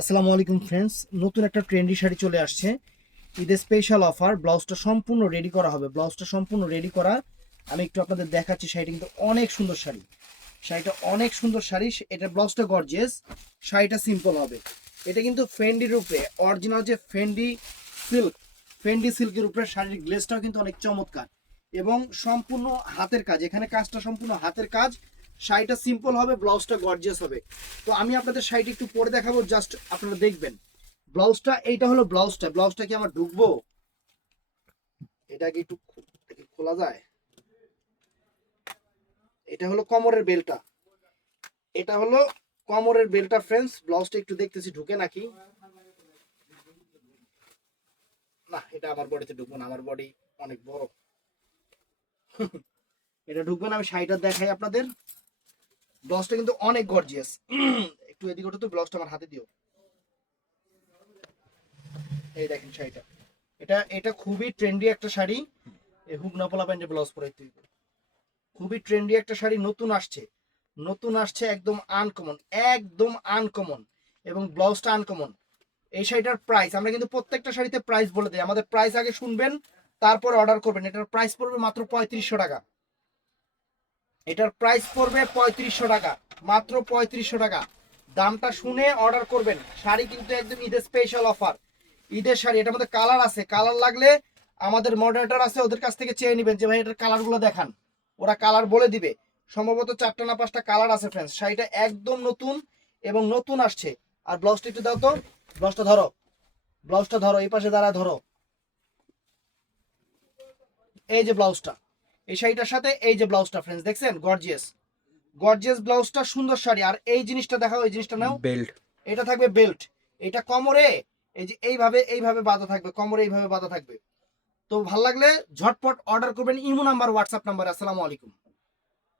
আসসালামু আলাইকুম ফ্রেন্ডস, নতুন একটা ট্রেন্ডি শাড়ি চলে আসছে। ঈদের স্পেশাল অফার। ব্লাউজটা সম্পূর্ণ রেডি করা হবে। ব্লাউজটা সম্পূর্ণ রেডি করা আমি একটু আপনাদের দেখাচ্ছি। শাড়িটা কিন্তু অনেক সুন্দর শাড়ি। শাড়িটা অনেক সুন্দর শাড়ি। এটা ব্লাউজটা গর্জিয়াস, শাড়িটা সিম্পল হবে। এটা কিন্তু ফেন্ডির উপরে অরিজিনাল যে সিল্ক ফেন্ডি সিল্কের উপরে শাড়ির গ্লেজটাও কিন্তু অনেক চমৎকার এবং সম্পূর্ণ হাতের কাজ। এখানে কাজটা সম্পূর্ণ হাতের কাজ। শাড়িটা সিম্পল হবে, ব্লাউজটা গর্জিয়াস হবে। তো আমি আপনাদের শাড়িটা একটু পরে দেখাবো, জাস্ট আপনারা দেখবেন। ব্লাউজটা এইটা হলো ব্লাউজটা কি আমার ঢুকবো? এটা কি একটু খোলা যায়? এটা হলো কোমরের বেলটা। এটা হলো কোমরের বেলটা ফ্রেন্ডস। ব্লাউজটা একটু দেখতেছি ঢুকে নাকি না। এটা আমার বডিতে ঢুকবো না, আমার বডি অনেক বড়। এটা ঢুকবে না। আমি শাড়িটা দেখাই আপনাদের। ব্লাউজটা কিন্তু অনেক গর্জিয়াস। একটু এদিকে ওঠো তো, ব্লাউজটা আমার হাতে দিও। এই দেখেন শাড়িটা। এটা এটা খুবই ট্রেন্ডি একটা শাড়ি। এই হুক নাপলা প্যান্টে ব্লাউজ পরে তুই। খুবই ট্রেন্ডি একটা শাড়ি, নতুন আসছে। নতুন আসছে, একদম আনকমন, একদম আনকমন। এবং ব্লাউজটা আনকমন। এই শাড়িটার প্রাইস আমরা কিন্তু প্রত্যেকটা শাড়িতে প্রাইস বলে দিই। আমাদের প্রাইস আগে শুনবেন, তারপর অর্ডার করবেন। এটার প্রাইস পড়বে মাত্র 3500 টাকা। এটার প্রাইস পড়বে 3500 টাকা, মাত্র 3500 টাকা। দামটা শুনে অর্ডার করবেন। শাড়ি কিন্তু একদম ঈদের স্পেশাল অফার। ঈদের শাড়ি। এটার মধ্যে কালার আছে, কালার লাগলে আমাদের মডারেটর আছে, ওদের কাছ থেকে চেয়ে নেবেন যে ভাই এটার কালারগুলো দেখান। ওরা কালার বলে দিবে। সম্ভবত 4টা না 5টা কালার আছে ফ্রেন্ডস। শাড়িটা একদম নতুন এবং নতুন আসছে। আর ব্লাউজটা একটু দাও তো। ব্লাউজটা ধরো, ব্লাউজটা ধরো, এই পাশে দাঁড়া ধরো। এই যে ব্লাউজটা, এই শাড়িটার সাথে এই যে ব্লাউজটা ফ্রেন্ডস, দেখছেন? গর্জিয়াস, গর্জিয়াস ব্লাউজটা, সুন্দর শাড়ি। আর এই জিনিসটা দেখাও, এই জিনিসটা নাও। বেল্ট। এটা থাকবে বেল্ট। এটা কোমরে এই যে এইভাবে এইভাবে বাঁধা থাকবে, কোমরে এইভাবে বাঁধা থাকবে। তো ভালো লাগলে ঝটপট অর্ডার করবেন। Imo number, WhatsApp number. আসসালামু আলাইকুম।